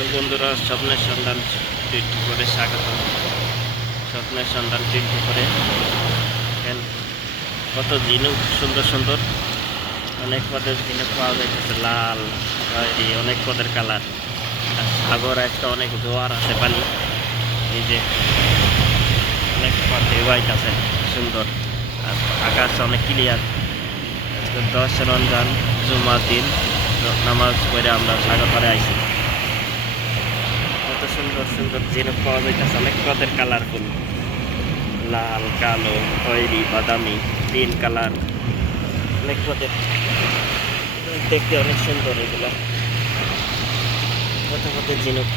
Hello বন্ধুরা, স্বপ্নের সন্ধান টিন্টু করে স্বাগত। স্বপ্নের সন্ধান টিন্টু করে দেখেন কত ঝিনুক সুন্দর সুন্দর, অনেক পদের ঝিনুক পাওয়া যাইতেছে, লাল খয়েরি অনেক পদের কালার। আর সাগর একটা অনেক জোয়ার আছে পানি, এই যে অনেক পথে হোয়াইট আছে সুন্দর। আর আকাশ অনেক ক্লিয়ার। আজকে 10 রমজান জুমার দিন, নামাজ পড়ে আমরা সাগর পাড়ে আইছি। কত সুন্দর সুন্দর ঝিনুক পাওয়া যাইতেছে, অনেক পদের কালারফুল, লাল, কালো, খয়েরি, বাদামি, তিন কালার, অনেক পদের, দেখতে অনেক সুন্দর। এগুলো কত পদের ঝিনুক,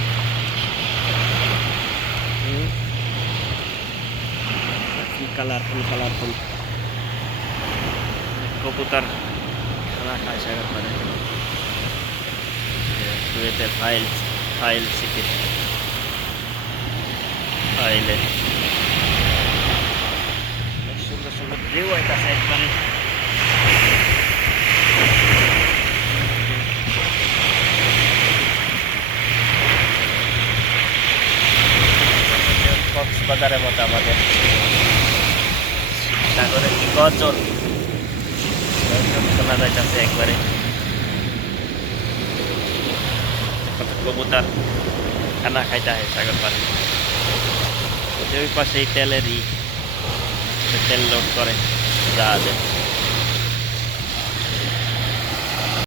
কি কালারফুল কালারফুল। কবুতর খানা খায় সাগর পাড়ে। শুয়েতে ফাইল ফাইল সিকিট ফাইলে অনেক সুন্দর সুন্দর ভিউ আইতাছে একবারে। কক্সবাজারের মতো আমাদের সাগরে কি গর্জন শোনা যাইতেছে একবারে। কত কবুতর খানা খাইতে হয় সাগর পাড়ে। ওই পাশেই তেলের তেল লোড করে জাহাজে।